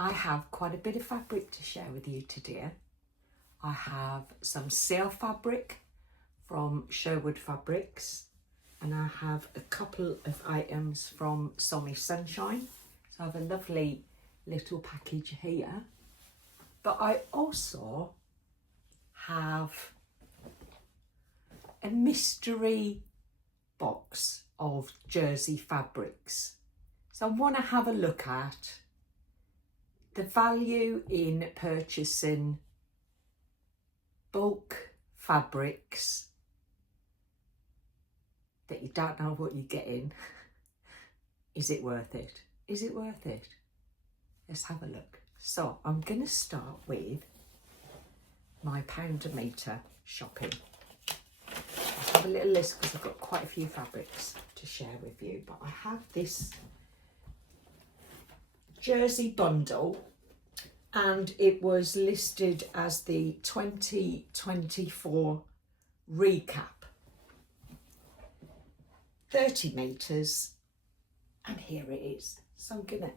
I have quite a bit of fabric to share with you today. I have some sale fabric from Sherwood Fabrics, and I have a couple of items from Sommy Sunshine. So I have a lovely little package here, but I also have a mystery box of jersey fabrics. So I want to have a look at the value in purchasing bulk fabrics that you don't know what you're getting. Is it worth it? Is it worth it? Let's have a look. So I'm going to start with my pound a metre shopping. I have a little list because I've got quite a few fabrics to share with you, but I have this jersey bundle and it was listed as the 2024 recap. 30 metres, and here it is. So I'm gonna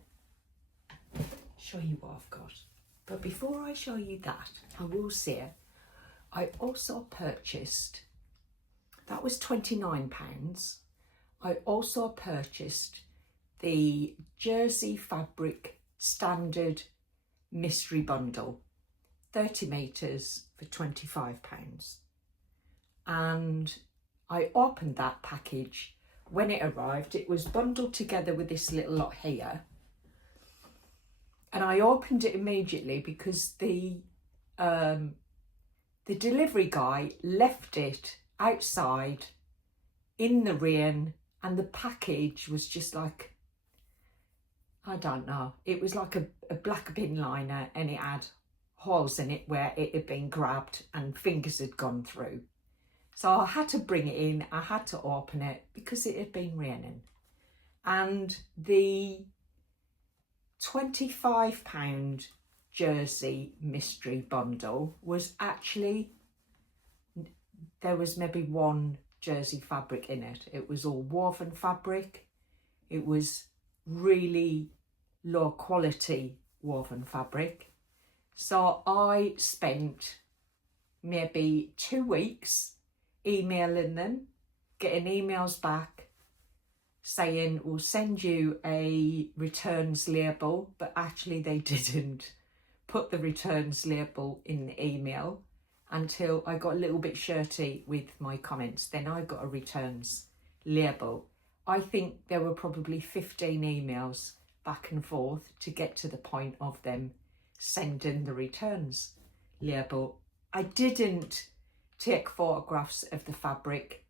show you what I've got. But before I show you that, I will say I also purchased, that was £29. I also purchased the jersey fabric standard mystery bundle, 30 metres for £25. And I opened that package when it arrived. It was bundled together with this little lot here. And I opened it immediately because the delivery guy left it outside in the rain, and the package was just like, I don't know, it was like a black bin liner, and it had holes in it where it had been grabbed and fingers had gone through. So I had to bring it in, I had to open it because it had been raining. And the £25 jersey mystery bundle was actually, there was maybe one jersey fabric in it. It was all woven fabric. It was really low quality woven fabric. So I spent maybe 2 weeks emailing them, getting emails back saying we'll send you a returns label, but actually they didn't put the returns label in the email until I got a little bit shirty with my comments. Then I got a returns label. I think there were probably 15 emails back and forth to get to the point of them sending the returns label. I didn't take photographs of the fabric.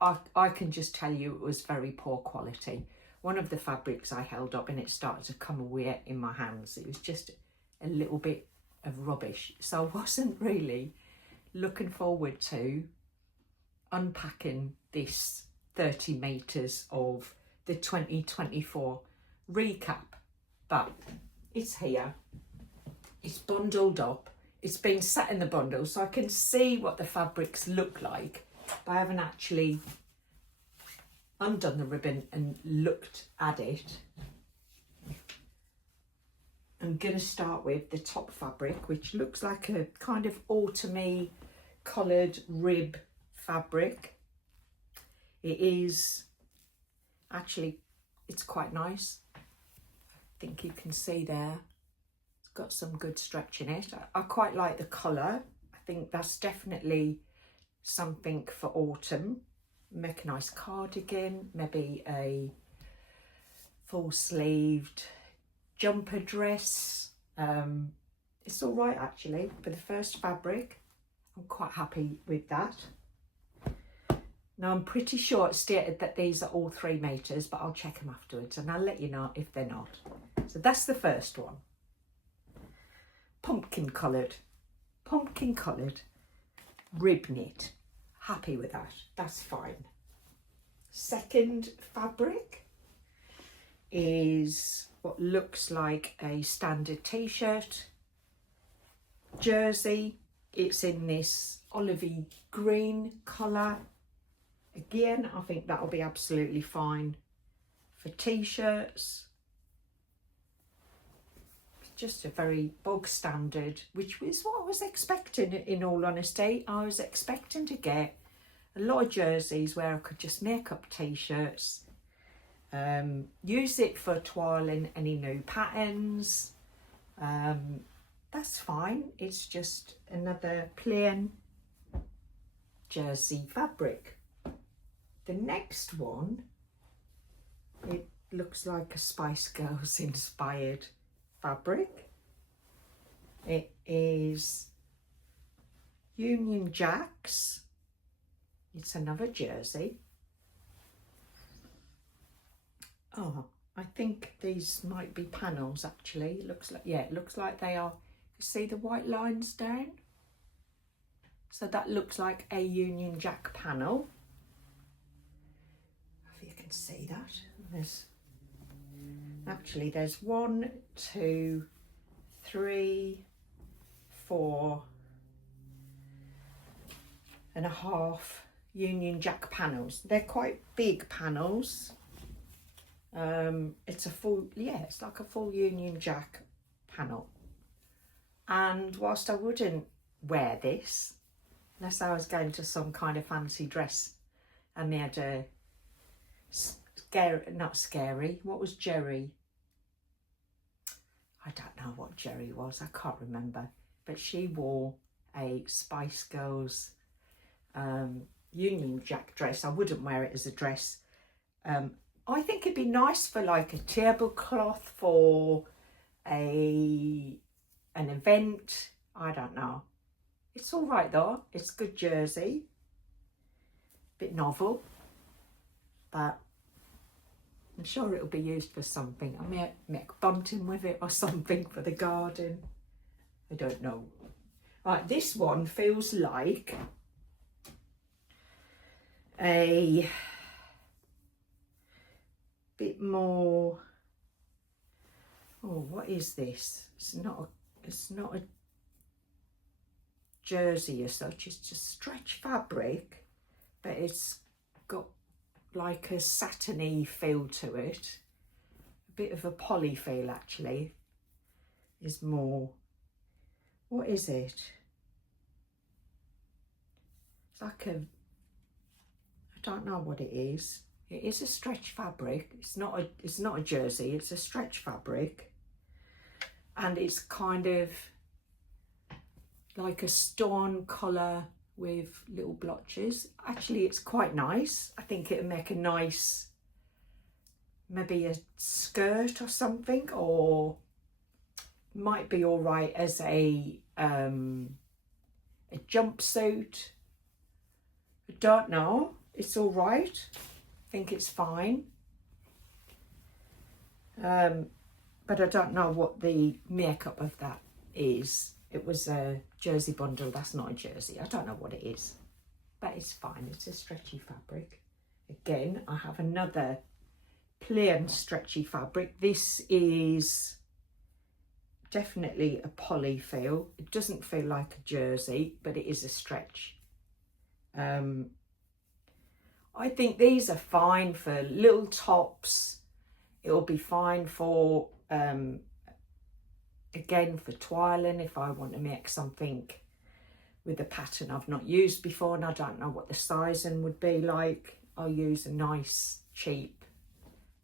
I can just tell you it was very poor quality. One of the fabrics I held up and it started to come away in my hands. It was just a little bit of rubbish. So I wasn't really looking forward to unpacking this 30 metres of the 2024 recap. But it's here. It's bundled up. It's been sat in the bundle so I can see what the fabrics look like, but I haven't actually undone the ribbon and looked at it. I'm going to start with the top fabric, which looks like a kind of autumny coloured rib fabric. It is actually, it's quite nice. I think you can see there. Got some good stretch in it. I quite like the colour. I think that's definitely something for autumn. Make a nice cardigan, maybe a full sleeved jumper dress. It's all right actually for the first fabric. I'm quite happy with that. Now I'm pretty sure it stated that these are all 3 metres, but I'll check them afterwards and I'll let you know if they're not. So that's the first one. Pumpkin coloured rib knit. Happy with that, that's fine. Second fabric is what looks like a standard t-shirt jersey. It's in this olivey green colour. Again, I think that'll be absolutely fine for t-shirts. just a very bog standard, which was what I was expecting, in all honesty. I was expecting to get a lot of jerseys where I could just make up t-shirts, use it for toiling any new patterns. That's fine. It's just another plain jersey fabric. The next one, it looks like a Spice Girls inspired fabric. It is Union Jacks. It's another jersey. Oh, I think these might be panels actually. It looks like, yeah, it looks like they are. You see the white lines down? So that looks like a Union Jack panel. If you can see that. There's 1, 2, 3, 4 and a half Union Jack panels. They're quite big panels. It's a full, yeah, it's like a full Union Jack panel. And whilst I wouldn't wear this unless I was going to some kind of fancy dress and they had a not scary, what was Jerry? I don't know what Jerry was, I can't remember, but she wore a Spice Girls Union Jack dress. I wouldn't wear it as a dress. I think it'd be nice for like a tablecloth for an event. I don't know. It's all right though. It's good jersey. Bit novel, but I'm sure it'll be used for something. I may make bunting with it or something for the garden. I don't know. Right, this one feels like a bit more, oh, what is this? It's not a jersey as such, it's just stretch fabric, but it's got like a satiny feel to it. A bit of a poly feel actually is more, what is it? It's like a, I don't know what it is. It is a stretch fabric. It's not a jersey, it's a stretch fabric. And it's kind of like a stone colour with little blotches. Actually, it's quite nice. I think it'll make a nice, maybe a skirt or something, or might be all right as a jumpsuit. I don't know. It's all right. I think it's fine. But I don't know what the makeup of that is. It was a jersey bundle. That's not a jersey. I don't know what it is, but it's fine. It's a stretchy fabric. Again, I have another plain stretchy fabric. This is definitely a poly feel. It doesn't feel like a jersey, but it is a stretch. I think these are fine for little tops. It'll be fine for, again, for toiling if I want to make something with a pattern I've not used before and I don't know what the sizing would be like. I'll use a nice, cheap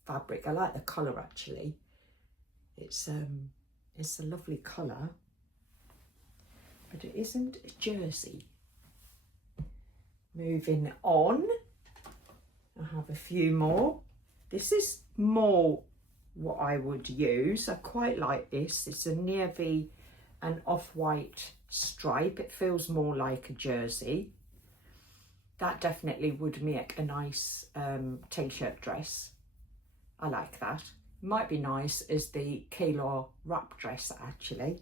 fabric. I like the colour actually. It's a lovely colour, but it isn't a jersey. Moving on, I have a few more. This is more what I would use. I quite like this. It's a navy and off-white stripe. It feels more like a jersey. That definitely would make a nice t-shirt dress. I like that. Might be nice as the kilo wrap dress actually.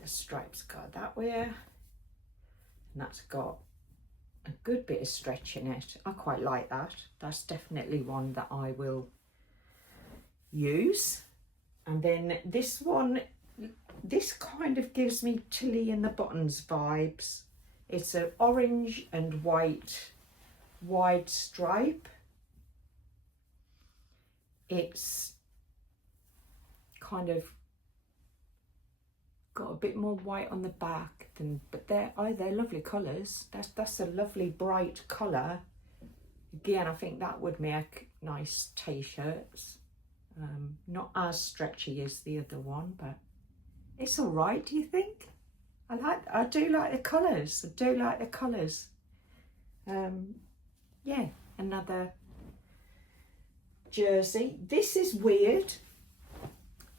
The stripes go that way, and that's got a good bit of stretch in it. I quite like that. That's definitely one that I will use. And then this one, this kind of gives me Tilly in the Buttons vibes. It's an orange and white wide stripe. It's kind of got a bit more white on the back than, but they're lovely colours. That's a lovely bright colour. Again, I think that would make nice t-shirts. Not as stretchy as the other one, but it's all right. Do you think? I do like the colours. I do like the colours. Yeah, another jersey. This is weird.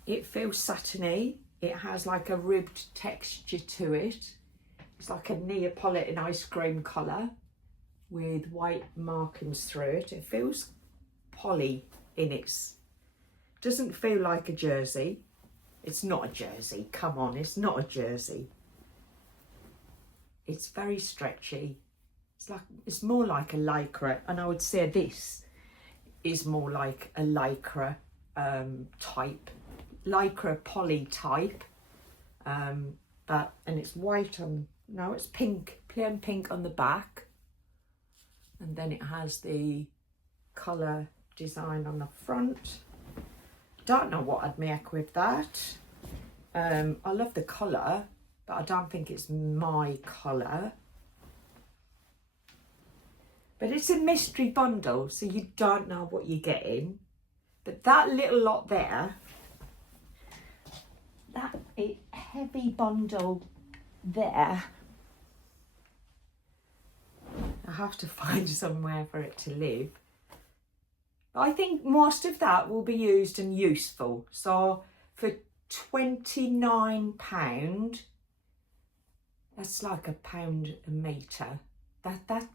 It feels satiny. It has like a ribbed texture to it. It's like a Neapolitan ice cream colour with white markings through it. It feels poly in its, doesn't feel like a jersey. It's not a jersey, come on, it's not a jersey. It's very stretchy. It's more like a lycra, and I would say this is more like a lycra type, lycra poly type, and it's white on, no, it's pink, plain pink on the back, and then it has the colour design on the front. Don't know what I'd make with that. I love the colour, but I don't think it's my colour. But it's a mystery bundle, so you don't know what you're getting. But that little lot there, that heavy bundle there, I have to find somewhere for it to live. I think most of that will be used and useful. So for £29, that's like £1 a metre. That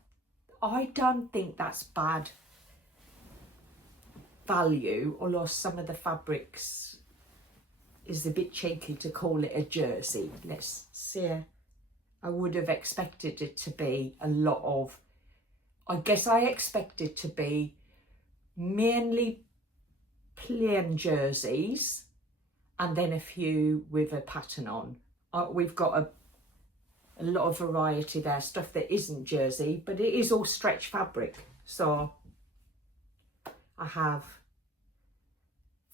I don't think that's bad value, although some of the fabrics is a bit cheeky to call it a jersey. Let's see. I would have expected it to be a lot of, I guess I expected to be mainly plain jerseys and then a few with a pattern on. We've got a lot of variety there, stuff that isn't jersey, but it is all stretch fabric. So I have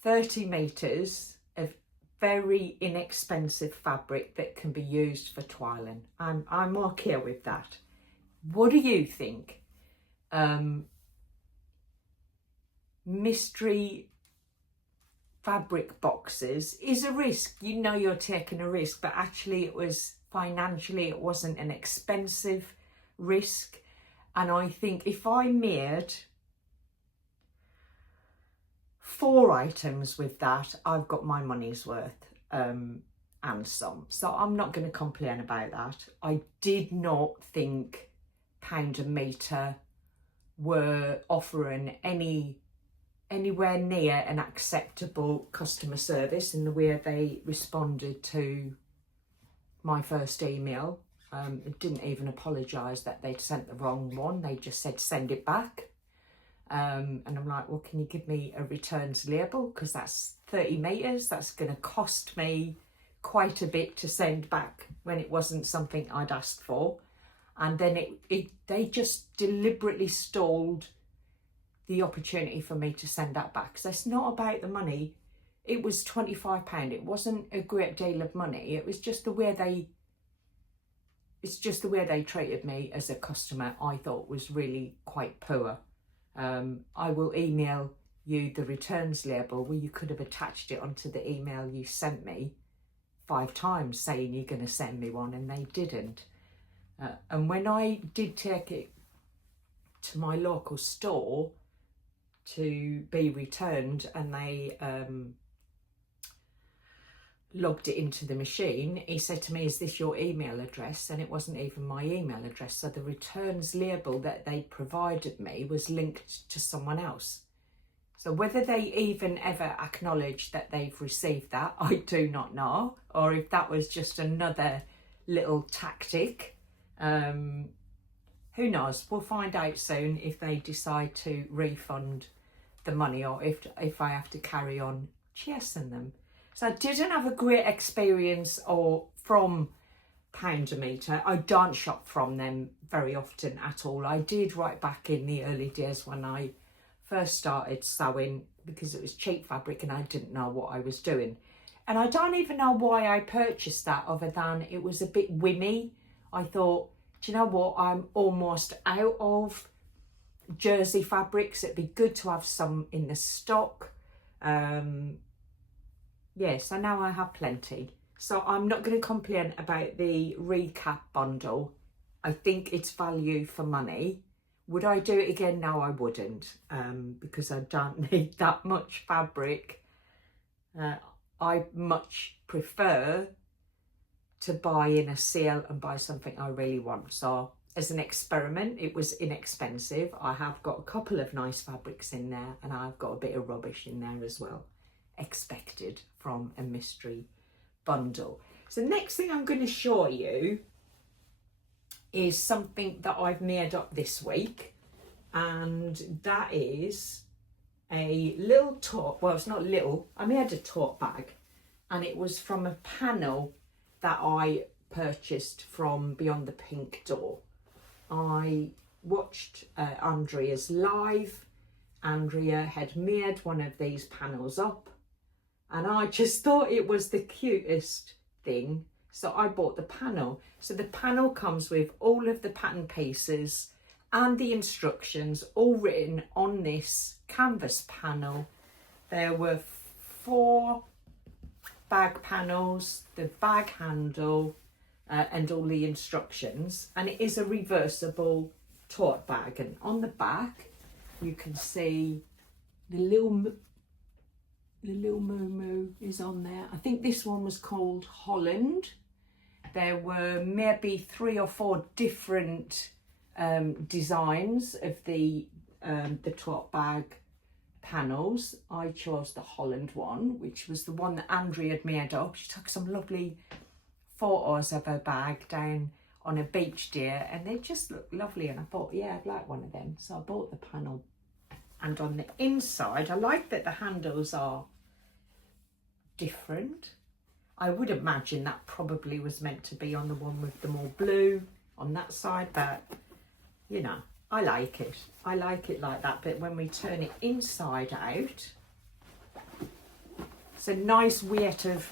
30 metres of very inexpensive fabric that can be used for toiling. I'm okay with that. What do you think? Mystery fabric boxes is a risk. You know you're taking a risk, but actually it was financially, it wasn't an expensive risk. And I think if I made 4 items with that, I've got my money's worth and some. So I'm not going to complain about that. I did not think £1 a metre were offering anywhere near an acceptable customer service in the way they responded to my first email. It didn't even apologise that they'd sent the wrong one. They just said send it back. And I'm like, well, can you give me a returns label? Because that's 30 metres. That's going to cost me quite a bit to send back when it wasn't something I'd asked for. And then they just deliberately stalled the opportunity for me to send that back. So it's not about the money. It was £25. It wasn't a great deal of money. It was just the way they treated me as a customer. I thought was really quite poor. I will email you the returns label where you could have attached it onto the email you sent me 5 times saying you're going to send me one, and they didn't. And when I did take it to my local store to be returned and they logged it into the machine, he said to me, is this your email address? And it wasn't even my email address. So the returns label that they provided me was linked to someone else. So whether they even ever acknowledged that they've received that, I do not know, or if that was just another little tactic. Who knows? We'll find out soon if they decide to refund the money or if I have to carry on chasing them. So I didn't have a great experience from £1 a metre. I don't shop from them very often at all. I did right back in the early days when I first started sewing because it was cheap fabric and I didn't know what I was doing. And I don't even know why I purchased that, other than it was a bit whimmy. I thought, do you know what, I'm almost out of jersey fabrics. It'd be good to have some in the stock. Yeah, so now I have plenty. So I'm not going to complain about the recap bundle. I think it's value for money. Would I do it again? No, I wouldn't, because I don't need that much fabric. I much prefer to buy in a sale and buy something I really want. So as an experiment, it was inexpensive. I have got a couple of nice fabrics in there, and I've got a bit of rubbish in there as well, expected from a mystery bundle. So next thing I'm going to show you is something that I've made up this week, and that is a little tote. Well, it's not little, I made a tote bag, and it was from a panel that I purchased from Beyond the Pink Door. I watched Andrea's live. Andrea had made one of these panels up, and I just thought it was the cutest thing, so I bought the panel. So the panel comes with all of the pattern pieces and the instructions all written on this canvas panel. There were 4 bag panels, the bag handle, and all the instructions, and it is a reversible tote bag. And on the back you can see the little moo is on there. I think this one was called Holland. There were maybe 3 or 4 different designs of the tote bag panels. I chose the Holland one, which was the one that Andrea had made up. She took some lovely photos of her bag down on a beach day, and they just looked lovely, and I thought, yeah, I'd like one of them. So I bought the panel. And on the inside, I like that the handles are different. I would imagine that probably was meant to be on the one with the more blue on that side, but you know, I like it. I like it like that. But when we turn it inside out, it's a nice weight of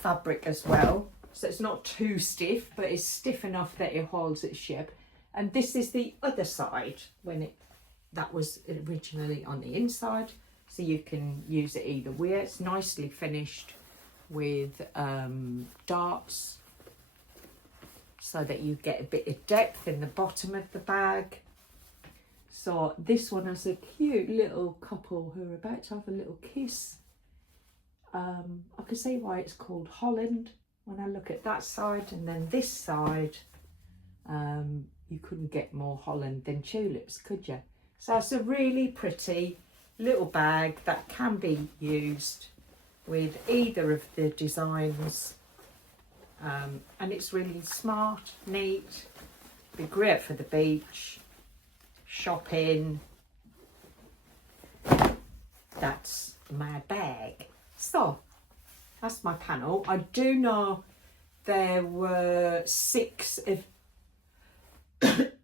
fabric as well. So it's not too stiff, but it's stiff enough that it holds its shape. And this is the other side, when that was originally on the inside. So you can use it either way. It's nicely finished with darts, so that you get a bit of depth in the bottom of the bag. So this one has a cute little couple who are about to have a little kiss. I can see why it's called Holland when I look at that side, and then this side, you couldn't get more Holland than tulips, could you? So it's a really pretty little bag that can be used with either of the designs, and it's really smart, neat, be great for the beach, shopping. That's my bag. So that's my panel. I do know there were 6 of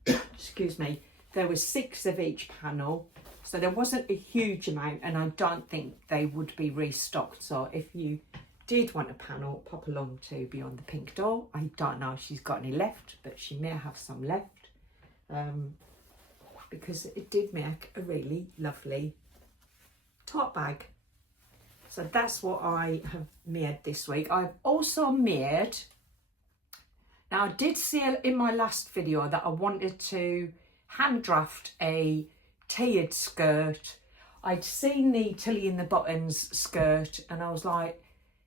excuse me, there were 6 of each panel, so there wasn't a huge amount, and I don't think they would be restocked. So if you did want a panel, pop along to Beyond the Pink Door. I don't know if she's got any left, but she may have some left, because it did make a really lovely tote bag. So that's what I have made this week. I've also made, now I did say in my last video that I wanted to hand draft a tiered skirt. I'd seen the Tilly in the Buttons skirt, and I was like,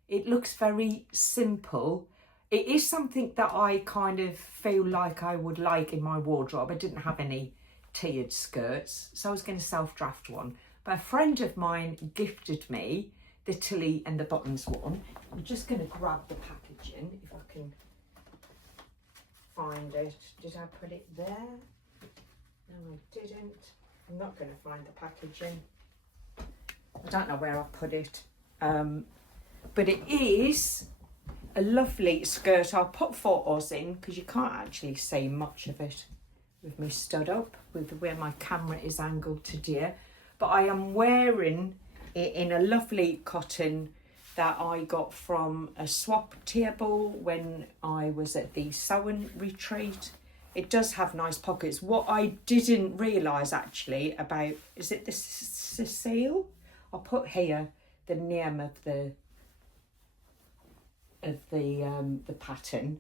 it looks very simple. It is something that I kind of feel like I would like in my wardrobe. I didn't have any tiered skirts, so I was going to self-draft one. But a friend of mine gifted me the Tilly and the Buttons one. I'm just going to grab the packaging if I can find it. Did I put it there? No, I didn't. I'm not going to find the packaging. I don't know where I put it. But it is a lovely skirt. I'll put photos in because you can't actually see much of it with me stood up with the way my camera is angled today. But I am wearing in a lovely cotton that I got from a swap table when I was at the Samhain retreat. It does have nice pockets. What I didn't realise actually about, is it the Cecile? I'll put here the name of the pattern.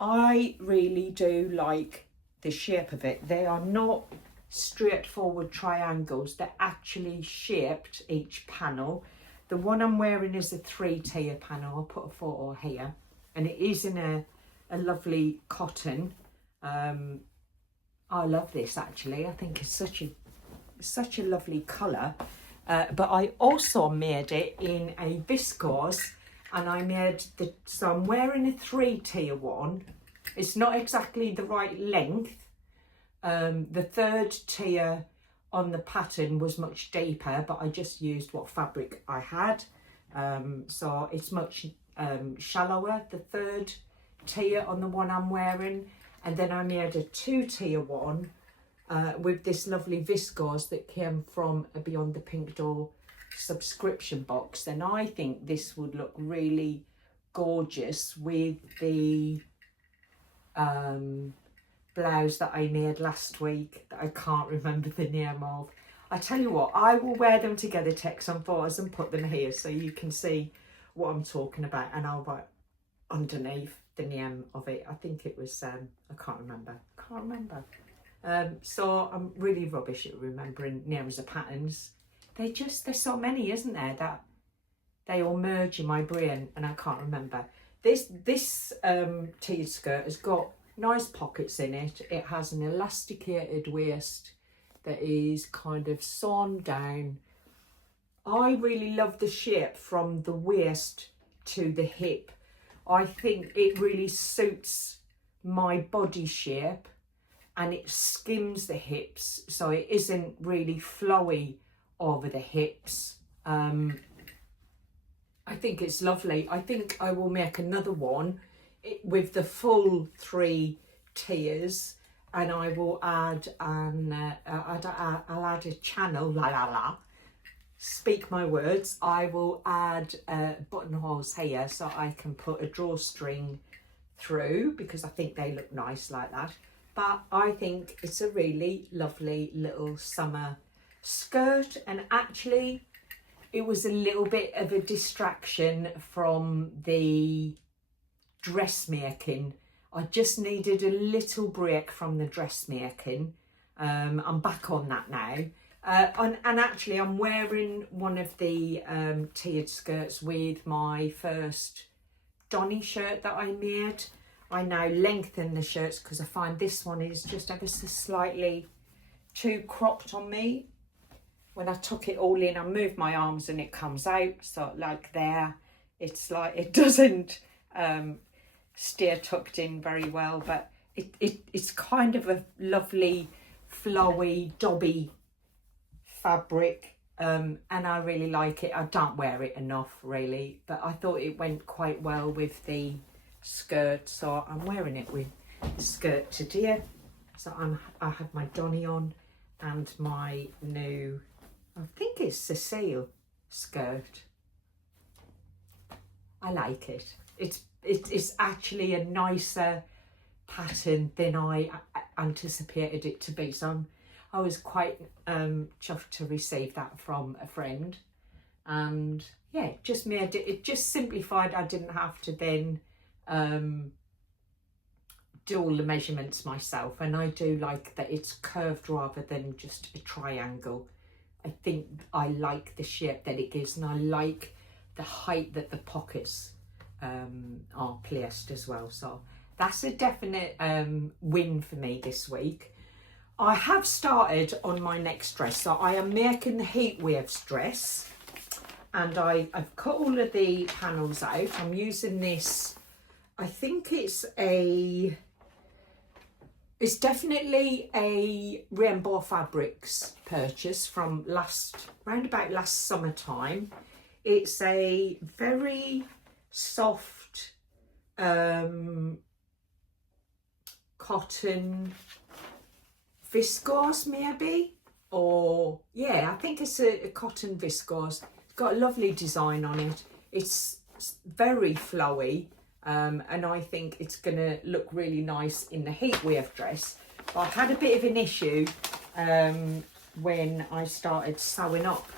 I really do like the shape of it. They are not straightforward triangles. They're actually shaped, each panel. The one I'm wearing is a 3-tier panel. I'll put a photo here, and it is in a lovely cotton. I love this actually. I think it's such a lovely colour. But I also made it in a viscose, and I made so I'm wearing a 3-tier one. It's not exactly the right length. The 3rd tier on the pattern was much deeper, but I just used what fabric I had. So it's much shallower, the 3rd tier on the one I'm wearing. And then I made a 2-tier one with this lovely viscose that came from a Beyond the Pink Door subscription box. And I think this would look really gorgeous with the blouse that I made last week that I can't remember the name of. I tell you what, I will wear them together, take some photos and put them here so you can see what I'm talking about, and I'll write underneath the name of it. I think it was I can't remember. So I'm really rubbish at remembering names of patterns. There's so many, isn't there, that they all merge in my brain and I can't remember. This tiered skirt has got nice pockets in it. It has an elasticated waist that is kind of sewn down. I really love the shape from the waist to the hip. I think it really suits my body shape, and it skims the hips, so it isn't really flowy over the hips. I think it's lovely. I think I will make another one with the full 3 tiers, and I will add I'll add a channel, speak my words. I will add buttonholes here so I can put a drawstring through, because I think they look nice like that. But I think it's a really lovely little summer skirt, and actually it was a little bit of a distraction from the dressmaking. I just needed a little break from the dressmaking. I'm back on that now. And actually I'm wearing one of the tiered skirts with my first Donny shirt that I made. I now lengthen the shirts because I find this one is just ever so slightly too cropped on me. When I tuck it all in, I move my arms and it comes out. So like there, it's like it doesn't stay tucked in very well, but it's kind of a lovely flowy dobby fabric, and I really like it. I don't wear it enough really, but I thought it went quite well with the skirt, so I'm wearing it with the skirt today. So I have my Donny on and my new, I think it's Cecile skirt. I like it. It's actually a nicer pattern than I anticipated it to be. So I was quite chuffed to receive that from a friend, and yeah, it just made it just simplified. I didn't have to then do all the measurements myself, and I do like that it's curved rather than just a triangle. I think I like the shape that it gives, and I like the height that the pockets are placed as well. So that's a definite win for me this week. I have started on my next dress. So I am making the heat waves dress, and I've cut all of the panels out. I'm using this, I think it's definitely a Rainbow Fabrics purchase from round about last summertime. It's a very soft cotton viscose maybe, or yeah, I think it's a cotton viscose, got a lovely design on it. It's very flowy, and I think it's gonna look really nice in the heatwave dress. But I had a bit of an issue when I started sewing up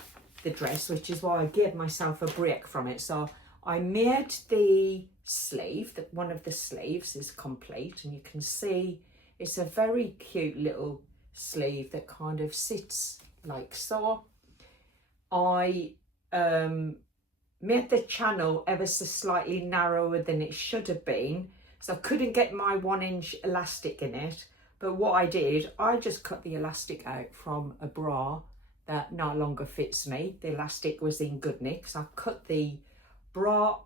the dress, which is why I gave myself a break from it. So I made the sleeve, that one of the sleeves is complete, and you can see it's a very cute little sleeve that kind of sits like so. I made the channel ever so slightly narrower than it should have been, so I couldn't get my 1-inch elastic in it. But what I did, I just cut the elastic out from a bra that no longer fits me. The elastic was in good nick, so I cut the bra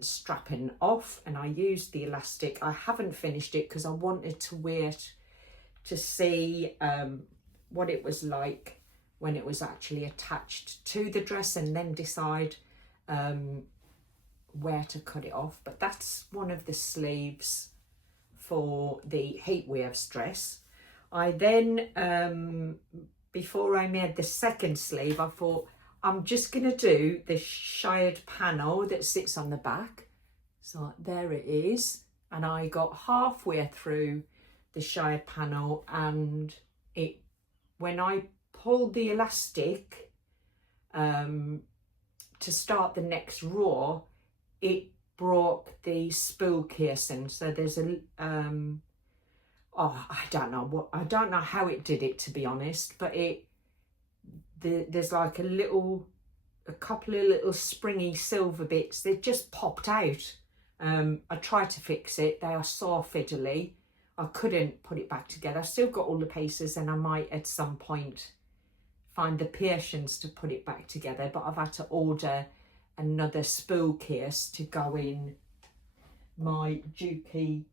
strapping off and I used the elastic. I haven't finished it because I wanted to wait to see what it was like when it was actually attached to the dress, and then decide where to cut it off. But that's one of the sleeves for the heatwave dress. I then, before I made the second sleeve, I thought I'm just going to do the shirred panel that sits on the back. So there it is. And I got halfway through the shirred panel, and when I pulled the elastic to start the next row, it broke the spool casing. So there's a I don't know how it did it, to be honest, but there's like a couple of little springy silver bits that just popped out. I tried to fix it. They are so fiddly. I couldn't put it back together. I've still got all the pieces, and I might at some point find the patience to put it back together, but I've had to order another spool case to go in my Juki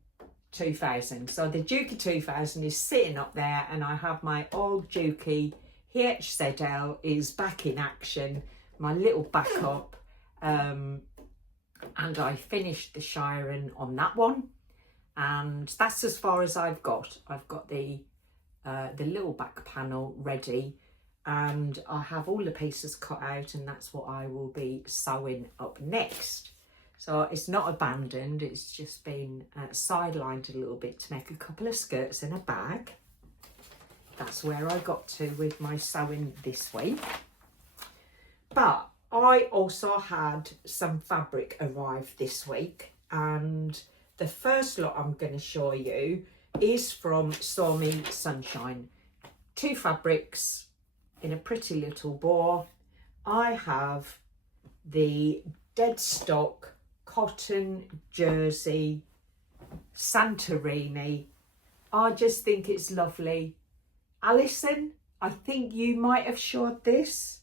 2000. So the Juki 2000 is sitting up there, and I have my old Juki HZL is back in action, my little backup, and I finished the shiring on that one, and that's as far as I've got. I've got the little back panel ready, and I have all the pieces cut out, and that's what I will be sewing up next. So it's not abandoned, it's just been sidelined a little bit to make a couple of skirts in a bag. That's where I got to with my sewing this week. But I also had some fabric arrive this week, and the first lot I'm going to show you is from Sew Me Sunshine. 2 fabrics in a pretty little bow. I have the dead stock cotton jersey Santorini. I just think it's lovely. Alison, I think you might have showed this.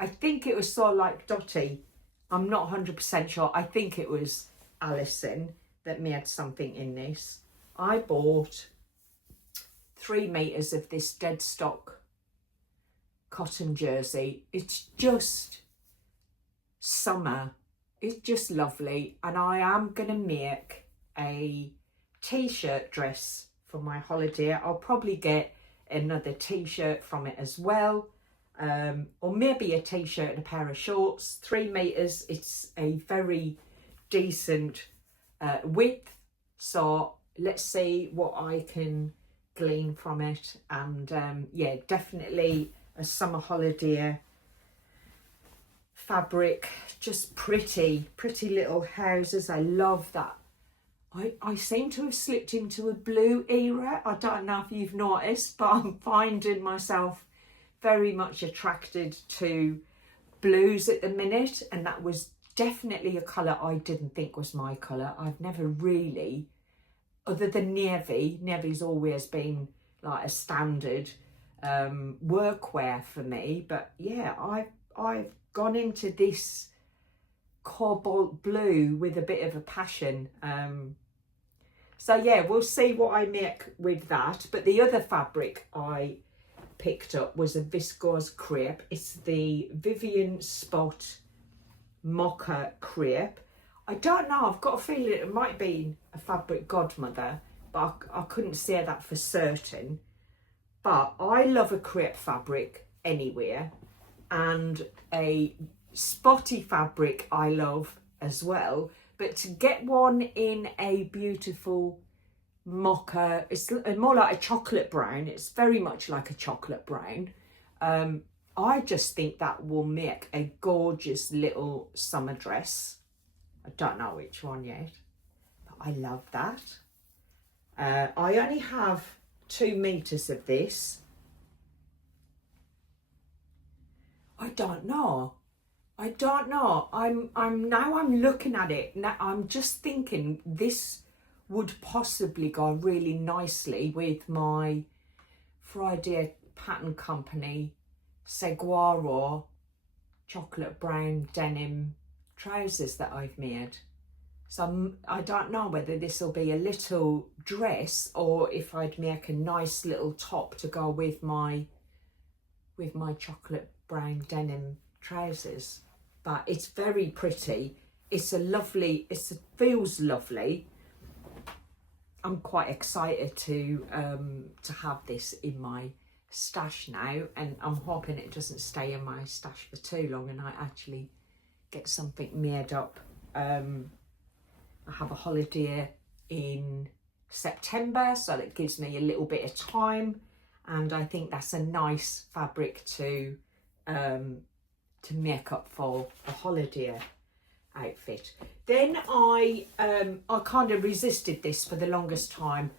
I think it was so like Dottie. I'm not 100% sure. I think it was Alison that made something in this. I bought 3 meters of this dead stock cotton jersey. It's just summer. It's just lovely, and I am going to make a t-shirt dress for my holiday. I'll probably get another t-shirt from it as well, or maybe a t-shirt and a pair of shorts. 3 meters, it's a very decent width, so let's see what I can glean from it. And yeah, definitely a summer holiday fabric. Just pretty little houses. I love that. I seem to have slipped into a blue era. I don't know if you've noticed, but I'm finding myself very much attracted to blues at the minute, and that was definitely a colour I didn't think was my colour. I've never really, other than navy, navy's always been like a standard workwear for me, but yeah, I've gone into this cobalt blue with a bit of a passion. So yeah, we'll see what I make with that. But the other fabric I picked up was a viscose crepe. It's the Vivienne Spot Mocha crepe. I don't know, I've got a feeling it might be a fabric godmother, but I couldn't say that for certain. But I love a crepe fabric anywhere. and a spotty fabric I love as well. But to get one in a beautiful mocha, it's more like a chocolate brown, it's very much like a chocolate brown. I just think that will make a gorgeous little summer dress. I don't know which one yet, but I love that. I only have 2 meters of this. I don't know. I'm looking at it now. I'm just thinking this would possibly go really nicely with my Friday Pattern Company Saguaro chocolate brown denim trousers that I've made. So I don't know whether this will be a little dress or if I'd make a nice little top to go with my chocolate brown denim trousers. But it's very pretty. It's a lovely, it feels lovely. I'm quite excited to have this in my stash now, and I'm hoping it doesn't stay in my stash for too long and I actually get something made up. I have a holiday in September, so that gives me a little bit of time, and I think that's a nice fabric to make up for a holiday outfit. Then I kind of resisted this for the longest time.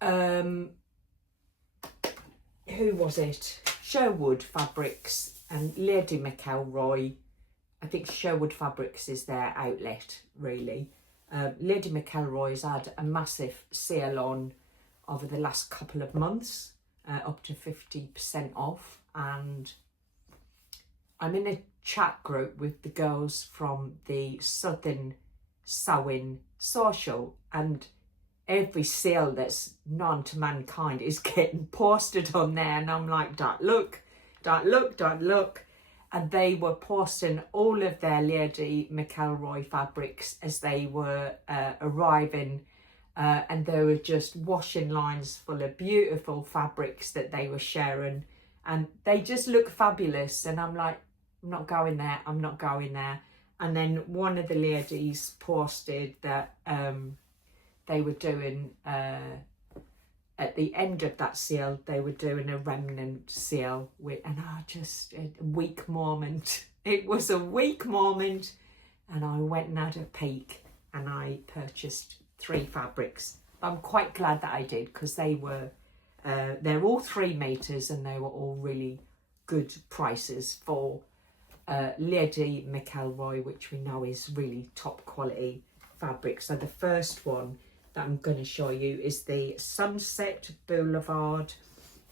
Who was it? Sherwood Fabrics and Lady McElroy. I think Sherwood Fabrics is their outlet, really. Lady McElroy's had a massive sale on over the last couple of months, up to 50% off, and I'm in a chat group with the girls from the Southern Sewing Social, and every sale that's known to mankind is getting posted on there, and I'm like, don't look. And they were posting all of their Lady McElroy fabrics as they were arriving, and there were just washing lines full of beautiful fabrics that they were sharing, and they just look fabulous. And I'm like, I'm not going there. And then one of the ladies posted that they were doing, at the end of that sale, they were doing a remnant sale and a weak moment. It was a weak moment, and I went and had a peek and I purchased 3 fabrics. I'm quite glad that I did, because they're all 3 meters and they were all really good prices for Lady McElroy, which we know is really top quality fabric. So the first one that I'm going to show you is the Sunset Boulevard.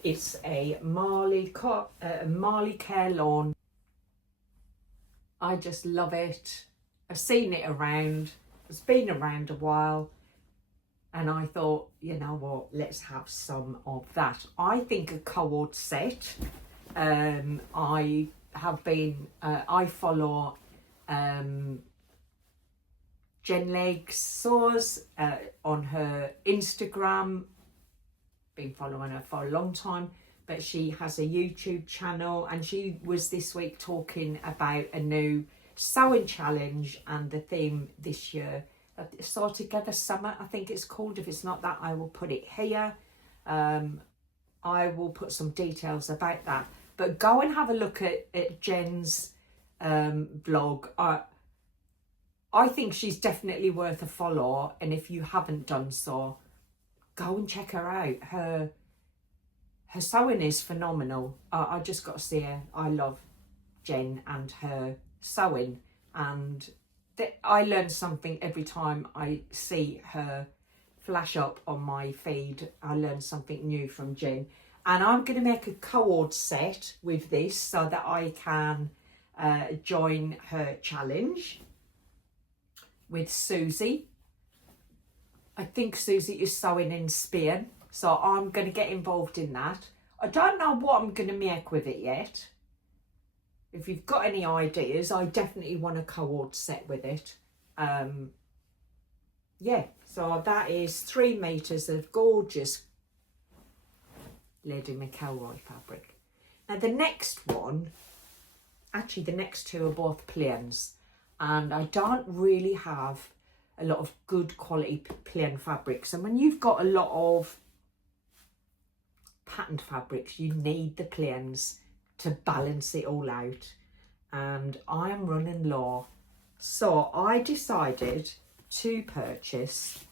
It's a Marley Care Lawn. I just love it. I've seen it around. It's been around a while, and I thought, you know what, let's have some of that. I think a cord set. I follow Jen Legs Sews on her Instagram. Been following her for a long time, but she has a YouTube channel, and she was this week talking about a new sewing challenge, and the theme this year, Sew Together Summer, I think it's called. If it's not that, I will put it here. I will put some details about that, but go and have a look at Jen's vlog. I think she's definitely worth a follow, and if you haven't done so, go and check her out. Her sewing is phenomenal. I just got to see her. I love Jen and her sewing, and I learn something every time I see her flash up on my feed. I learn something new from Jen, and I'm going to make a cord set with this so that I can join her challenge with Susie. I think Susie is sewing in Spain, so I'm going to get involved in that. I don't know what I'm going to make with it yet. If you've got any ideas, I definitely want a cord set with it. Yeah, so that is 3 meters of gorgeous Lady McElroy fabric. Now the next one actually the next two are both plains, and I don't really have a lot of good quality plain fabrics. And when you've got a lot of patterned fabrics, you need the plains to balance it all out, and I am running low. So I decided to purchase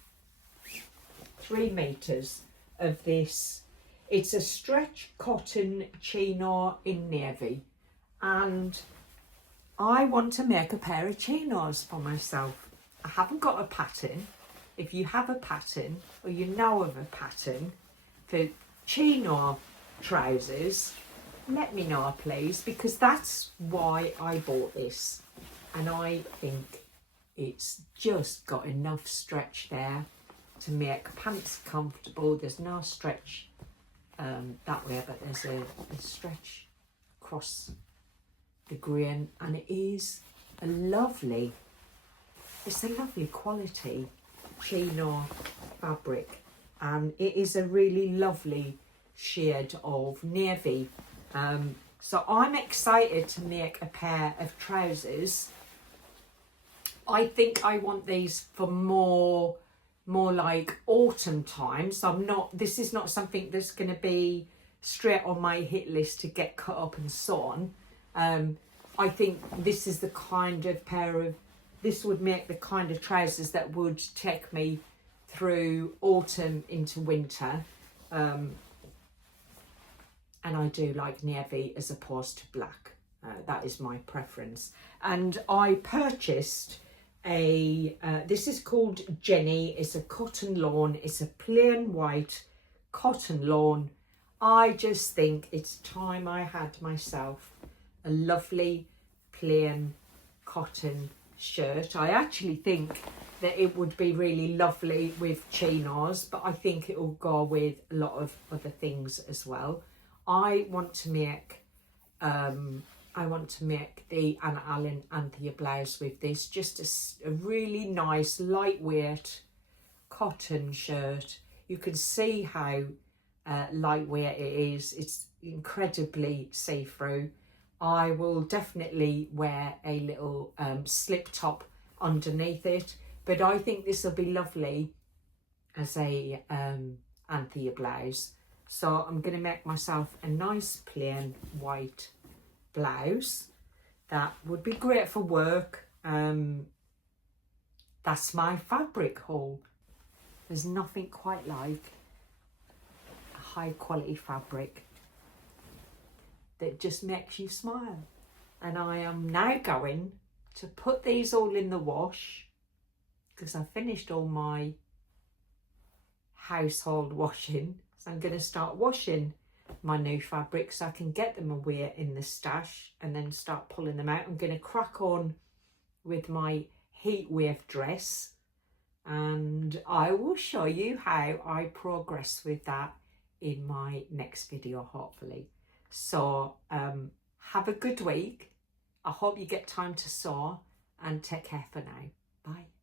3 meters of this. It's a stretch cotton chino in navy, and I want to make a pair of chinos for myself. I haven't got a pattern. If you have a pattern, or you know of a pattern for chino trousers, let me know please, because that's why I bought this, and I think it's just got enough stretch there to make pants comfortable. There's no stretch that way, but there's a stretch across the grain, and it's a lovely quality chino fabric, and it is a really lovely shade of navy. So I'm excited to make a pair of trousers. I think I want these for more like autumn time. So this is not something that's going to be straight on my hit list to get cut up and sewn. I think this is the kind of this would make the kind of trousers that would take me through autumn into winter. And I do like navy as opposed to black. That is my preference. And I purchased this is called Jenny. It's a cotton lawn. It's a plain white cotton lawn. I just think it's time I had myself a lovely plain cotton shirt. I actually think that it would be really lovely with chinos, but I think it will go with a lot of other things as well. I want to make the Anna Allen Anthea blouse with this, just a really nice lightweight cotton shirt. You can see how lightweight it is. It's incredibly see-through. I will definitely wear a little slip top underneath it, but I think this will be lovely as a Anthea blouse. So I'm going to make myself a nice plain white blouse that would be great for work. That's my fabric haul. There's nothing quite like a high quality fabric that just makes you smile. And I am now going to put these all in the wash, because I finished all my household washing. So I'm going to start washing my new fabric so I can get them away in the stash and then start pulling them out. I'm going to crack on with my heat wave dress, and I will show you how I progress with that in my next video, hopefully. So have a good week. I hope you get time to sew, and take care for now. Bye.